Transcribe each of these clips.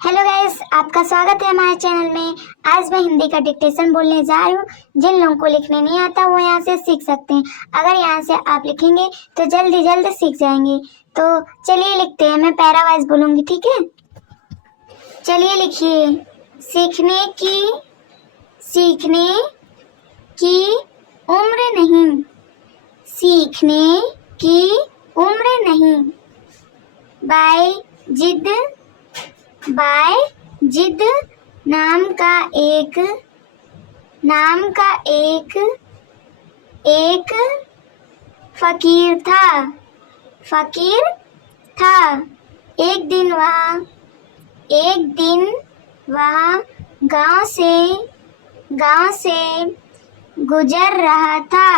Hello guys, आपका स्वागत है हमारे चैनल में। आज मैं हिंदी का डिक्टेशन बोलने जा रही हूँ। जिन लोगों को लिखने नहीं आता वो यहाँ से सीख सकते हैं। अगर यहाँ से आप लिखेंगे तो जल्दी सीख जाएंगे। तो चलिए लिखते हैं। मैं पैरा वाइज बोलूँगी, ठीक है? चलिए लिखिए। सीखने की उम्र नहीं, सीखने की उम्र नहीं। बाय जिद नाम का एक फकीर था। एक दिन वह गांव से गुजर रहा था।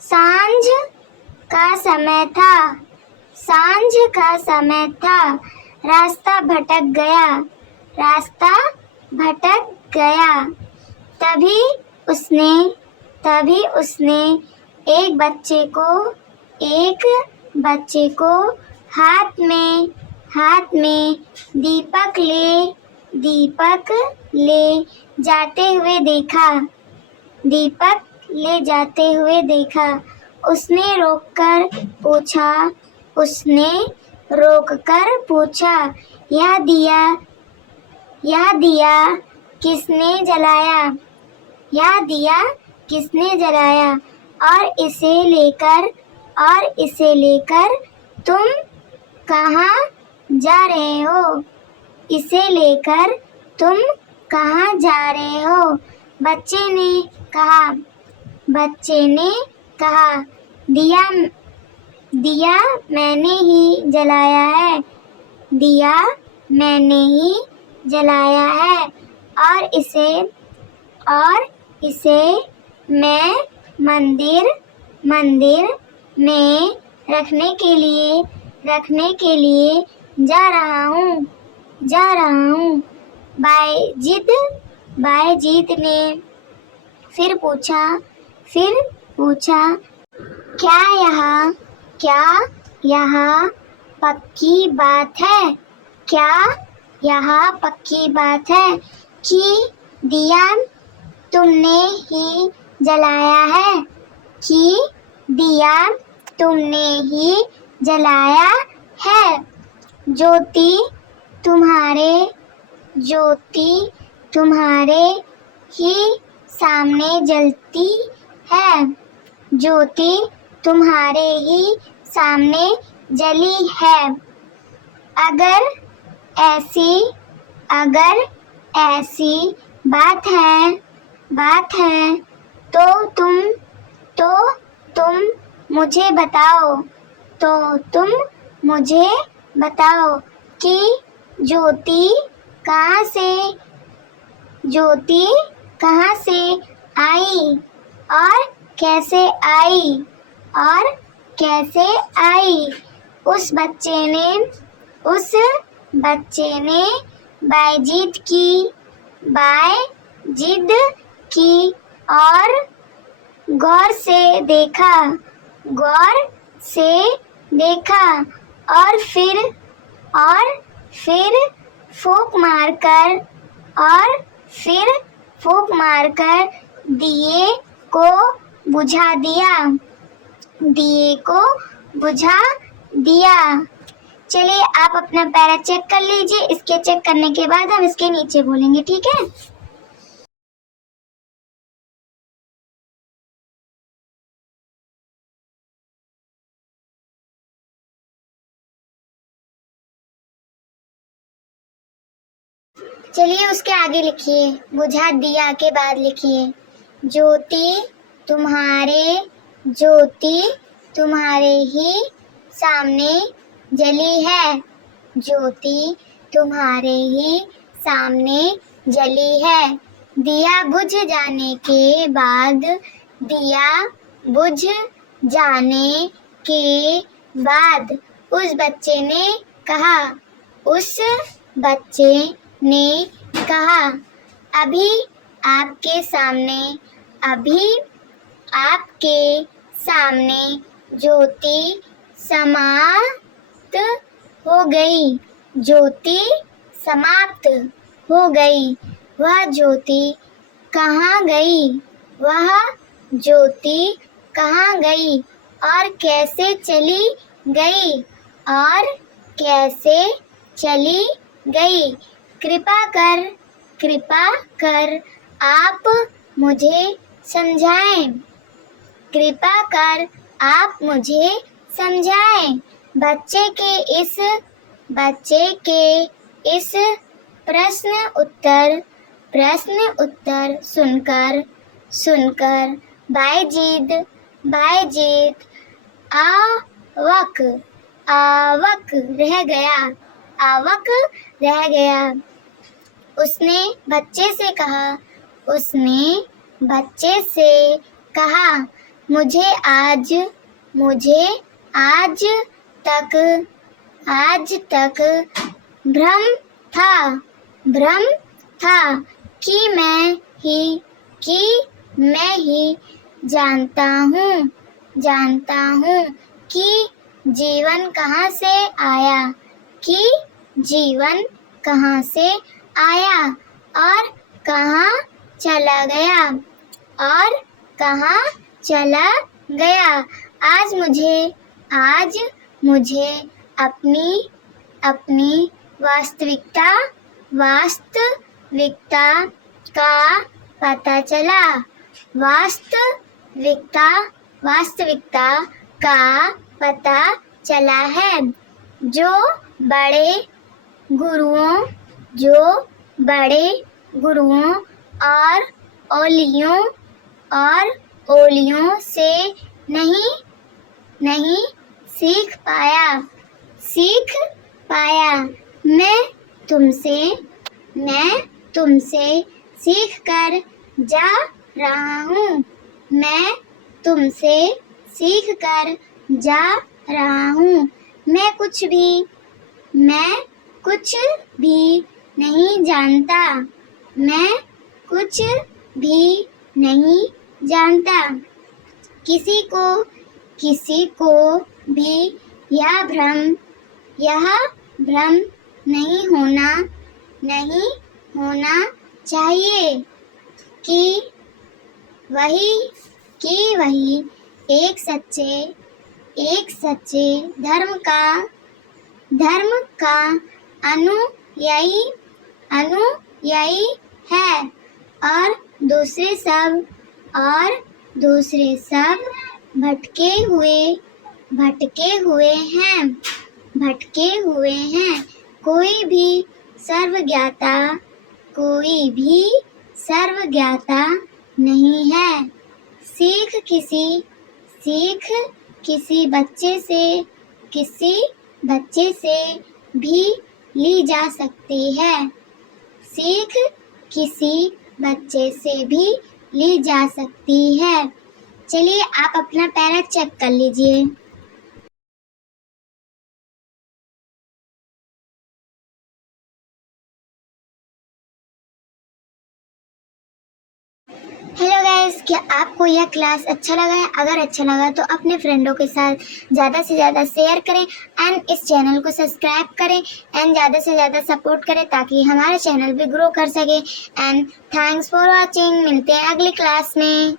सांझ का समय था। रास्ता भटक गया। तभी उसने एक बच्चे को हाथ में दीपक ले जाते हुए देखा। उसने रोककर पूछा, यह दिया किसने जलाया? और इसे लेकर तुम कहाँ जा रहे हो? बच्चे ने कहा, दिया मैंने ही जलाया है। और इसे मैं मंदिर में रखने के लिए जा रहा हूँ। बायजीत ने फिर पूछा, क्या यह पक्की बात है कि दिया तुमने ही जलाया है? ज्योति तुम्हारे ही सामने जली है। अगर ऐसी बात है तो तुम मुझे बताओ कि ज्योति कहाँ से आई और कैसे आई? उस बच्चे ने बायजीत की और गौर से देखा और फिर फूंक मारकर दिए को बुझा दिया। चलिए आप अपना पैरा चेक कर लीजिए। इसके चेक करने के बाद हम इसके नीचे बोलेंगे, ठीक है? चलिए उसके आगे लिखिए। बुझा दिया के बाद लिखिए, ज्योति तुम्हारे ही सामने जली है। दिया बुझ जाने के बाद उस बच्चे ने कहा, अभी आपके सामने ज्योति समाप्त हो गई, ज्योति समाप्त हो गई। वह ज्योति कहाँ गई, वह ज्योति कहाँ गई और कैसे चली गई, और कैसे चली गई। कृपा कर आप मुझे समझाएं। कृपा कर आप मुझे समझाएं। बच्चे के इस प्रश्न उत्तर सुनकर बायजीत आवक रह गया। उसने बच्चे से कहा, मुझे आज तक भ्रम था कि मैं ही जानता हूँ कि जीवन कहाँ से आया और कहाँ चला गया। आज मुझे अपनी वास्तविकता का पता चला। वास्तविकता का पता चला है। जो बड़े गुरुओं और ओलियों से नहीं सीख पाया। मैं तुमसे सीख कर जा रहा हूँ। मैं कुछ भी नहीं जानता। किसी को भी यह भ्रम नहीं होना चाहिए कि वही एक सच्चे धर्म का अनुयायी है और दूसरे सब भटके हुए हैं। कोई भी सर्वज्ञाता नहीं है। सीख किसी बच्चे से भी ली जा सकती है। चलिए आप अपना पैरा चेक कर लीजिए। हेलो गाइस, क्या आपको यह क्लास अच्छा लगा है? अगर अच्छा लगा तो अपने फ्रेंडों के साथ ज़्यादा से ज़्यादा शेयर करें एंड इस चैनल को सब्सक्राइब करें एंड ज़्यादा से ज़्यादा सपोर्ट करें ताकि हमारा चैनल भी ग्रो कर सके। And thanks for watching. मिलते हैं अगली क्लास में।